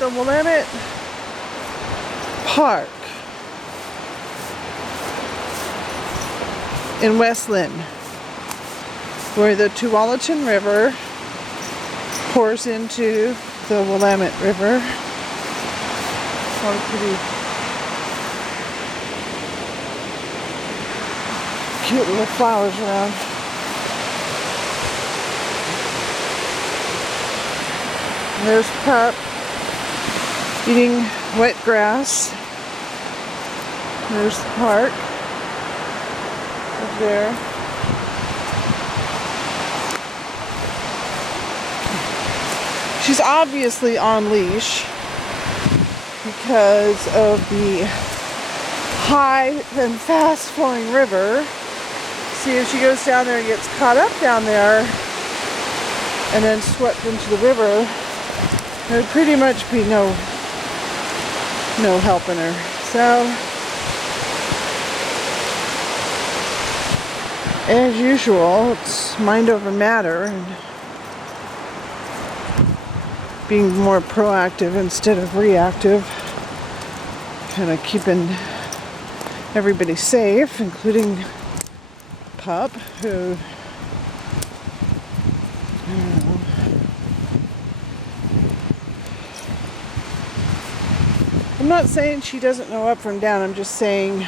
at the Willamette Park in Westland, where the Tualatin River pours into the Willamette River. How pretty, cute little flowers around. There's Pup eating wet grass. There's the park up there. She's obviously on leash because of the high and fast flowing river. See, if she goes down there and gets caught up down there and then swept into the river, there'd pretty much be no helping her. So, as usual, it's mind over matter and being more proactive instead of reactive, kind of keeping everybody safe, including Pup, who, I don't know, I'm not saying she doesn't know up from down. I'm just saying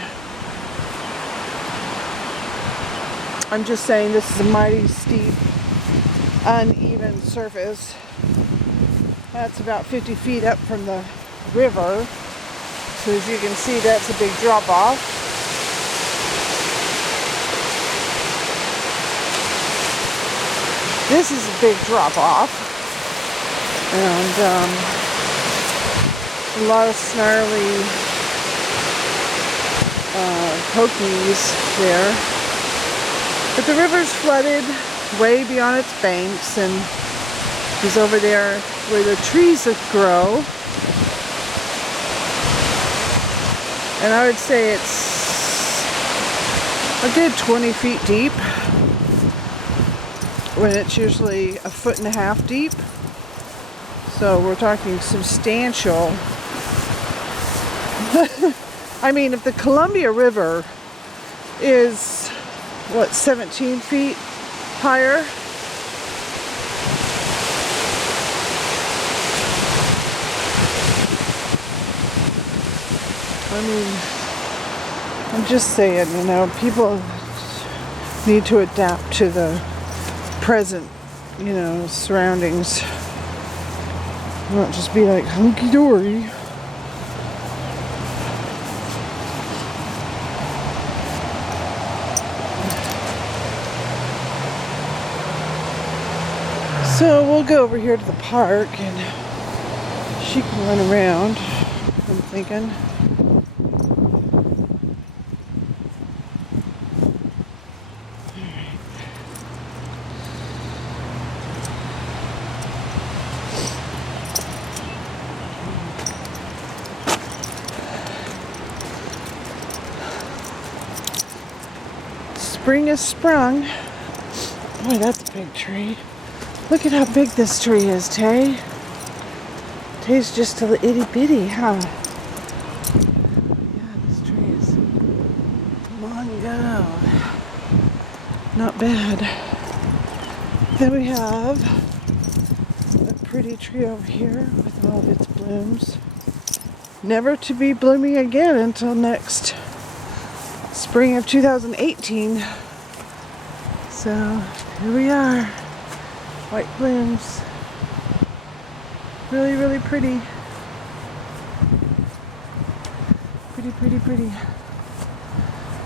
this is a mighty steep, uneven surface. That's about 50 feet up from the river. So as you can see, that's a big drop off. This is a big drop off. And a lot of snarly pokies there. But the river's flooded way beyond its banks, and is over there where the trees grow. And I would say it's a good 20 feet deep, when it's usually 1.5 feet deep. So we're talking substantial. I mean, if the Columbia River is, what, 17 feet higher? I mean, I'm just saying, you know, people need to adapt to the present, you know, surroundings. Not just be like hunky-dory. So we'll go over here to the park and she can run around, I'm thinking. Spring has sprung. Boy, that's a big tree. Look at how big this tree is, Tay. Tay's just a itty bitty, huh? Yeah, this tree is long ago. Not bad. Then we have a pretty tree over here with all of its blooms. Never to be blooming again until next spring of 2018. So here we are, white blooms, really, really pretty, pretty,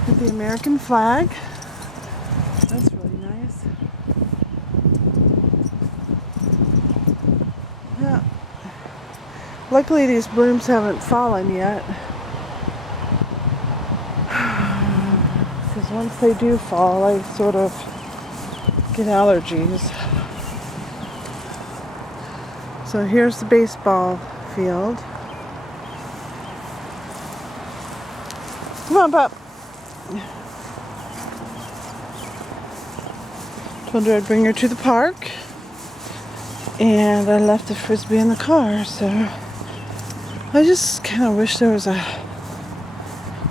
with the American flag. That's really nice. Yeah. Luckily these blooms haven't fallen yet. Because once they do fall, I sort of get allergies. So here's the baseball field. Come on, Pup. Told her I'd bring her to the park. And I left the Frisbee in the car, so I just kind of wish there was a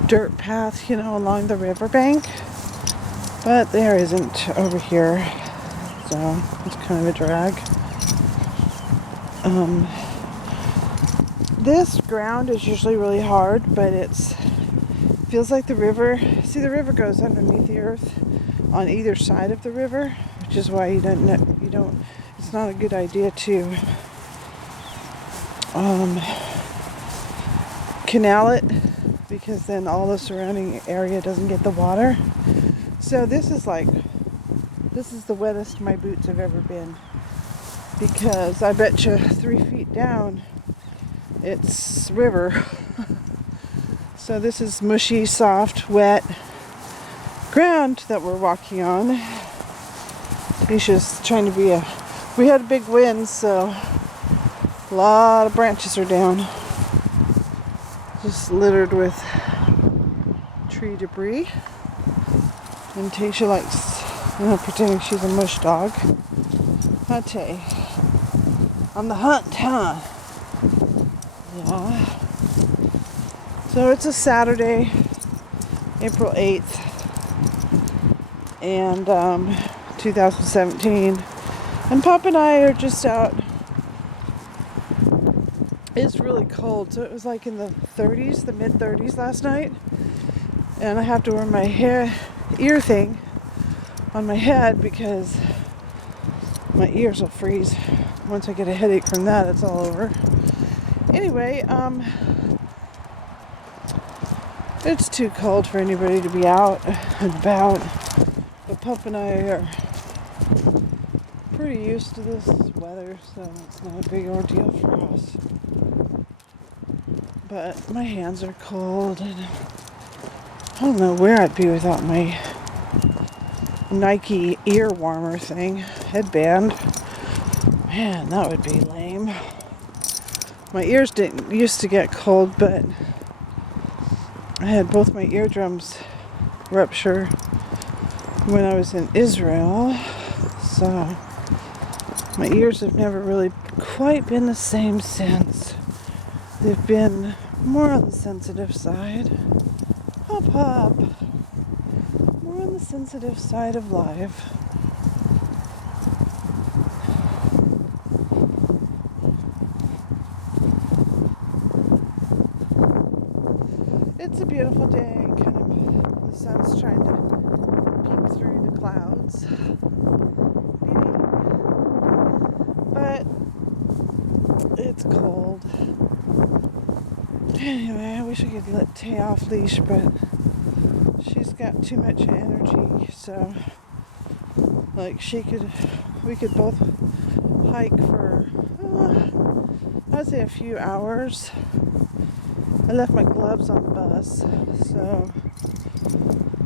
dirt path, along the riverbank. But there isn't over here. So it's kind of a drag. This ground is usually really hard, but feels like the river. See, the river goes underneath the earth on either side of the river, which is why it's not a good idea to canal it, because then all the surrounding area doesn't get the water. So this is the wettest my boots have ever been, because I bet you 3 feet down it's river. So this is mushy, soft, wet ground that we're walking on. Tisha's trying to we had a big wind, so a lot of branches are down. Just littered with tree debris. And Tisha likes, pretending she's a mush dog. I tell you, on the hunt, huh? Yeah. So it's a Saturday, April 8th, and 2017. And Pop and I are just out. It's really cold, so it was like in the 30s, the mid 30s last night. And I have to wear my ear thing on my head because my ears will freeze. Once I get a headache from that, it's all over. Anyway, it's too cold for anybody to be out and about. But Pup and I are pretty used to this weather, so it's not a big ordeal for us. But my hands are cold, and I don't know where I'd be without my Nike ear warmer thing, headband. Man, that would be lame. My ears didn't used to get cold, but I had both my eardrums rupture when I was in Israel, so my ears have never really quite been the same since. They've been more on the sensitive side. Hop hop. More on the sensitive side of life. It's a beautiful day, the sun's trying to peek through the clouds. But it's cold. Anyway, I wish I could let Tay off leash, but she's got too much energy, so we could both hike for I'd say a few hours. I left my gloves on the bus, so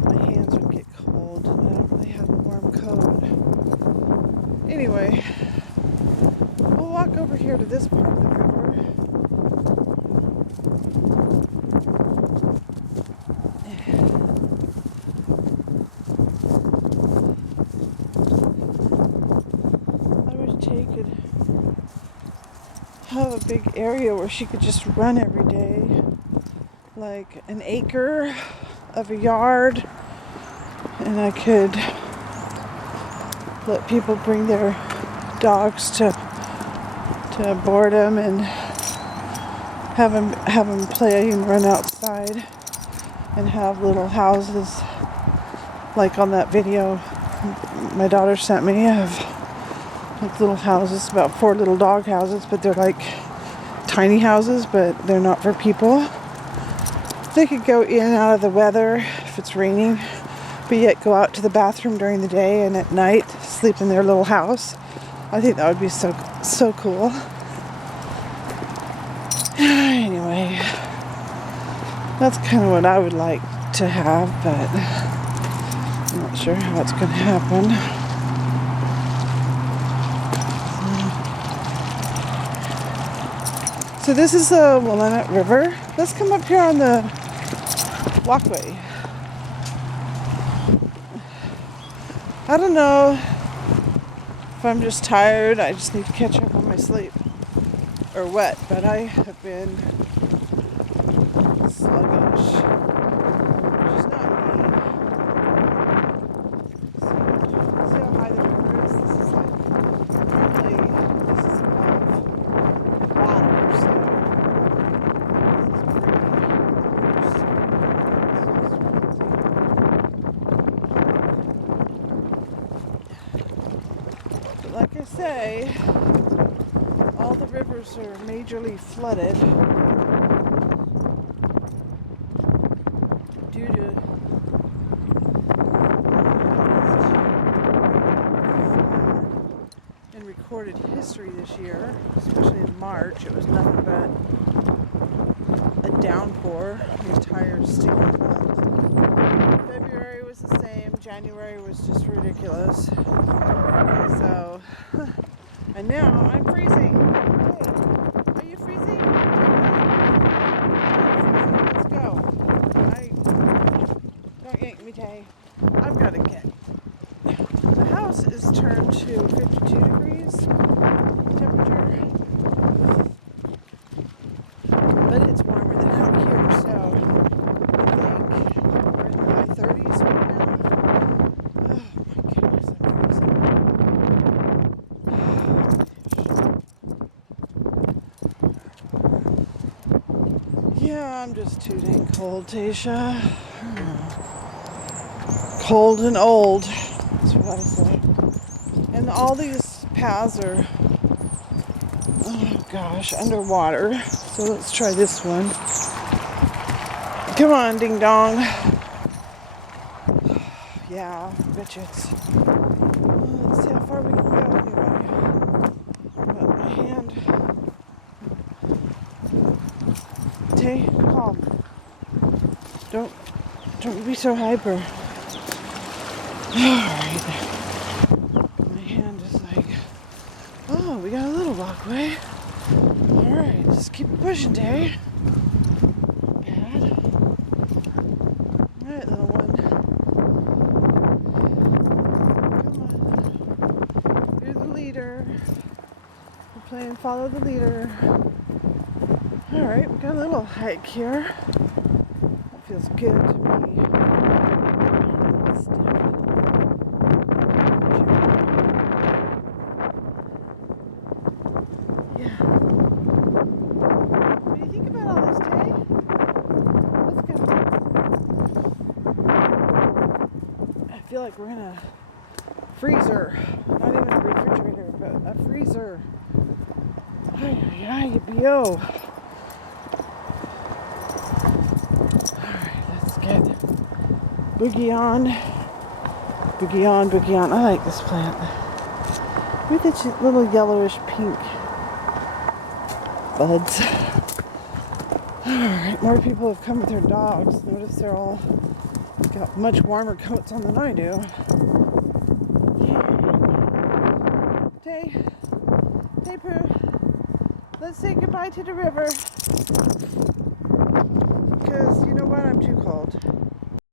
my hands would get cold, and I don't really have a warm coat. Anyway, we'll walk over here to this part of the river. I wish Tay could have a big area where she could just run every day, like an acre of a yard, and I could let people bring their dogs to board them and have them play and run outside, and have little houses like on that video my daughter sent me of like little houses, about 4 little dog houses, but they're like tiny houses, but they're not for people. They could go in and out of the weather if it's raining, but yet go out to the bathroom during the day, and at night sleep in their little house. I think that would be so cool. Anyway, that's kind of what I would like to have, but I'm not sure how it's going to happen. So this is the Willamette River. Let's come up here on the walkway. I don't know if I'm just tired. I just need to catch up on my sleep, or what. But I have been say all the rivers are majorly flooded due to in recorded history this year, especially in March. It was nothing but a downpour the entire stinking month. February was the same. January was just ridiculous. So, and now I'm freezing. Hey, are you freezing? Let's go. Don't yank me, Tay. I've got to get. The house is turned to 52 degrees temperature, but it's warmer than out here, so I think we're in the high 30s right now. Oh my goodness, I'm freezing. Yeah, I'm just too dang cold, Tasha. Cold and old. That's what I say. And all these paths are, oh gosh, underwater. So let's try this one. Come on, ding dong. Yeah, I bet you it's. Let's see how far we can go anyway. Got my hand. Tay, calm. Don't be so hyper. Alright. My hand is like, oh, we got a little walkway. Alright, just keep pushing, Tay. Not bad. Alright, little one. Come on. You're the leader. We're playing follow the leader. Alright, we got a little hike here. That feels good to me. I feel like we're in a freezer. Not even a refrigerator, but a freezer. Yippee-yo. Alright, let's get boogie on. Boogie on, boogie on. I like this plant. Look at the little yellowish pink buds. Alright, more people have come with their dogs. Notice they're all got much warmer coats on than I do. Tay Pooh, let's say goodbye to the river. Because you know what? I'm too cold.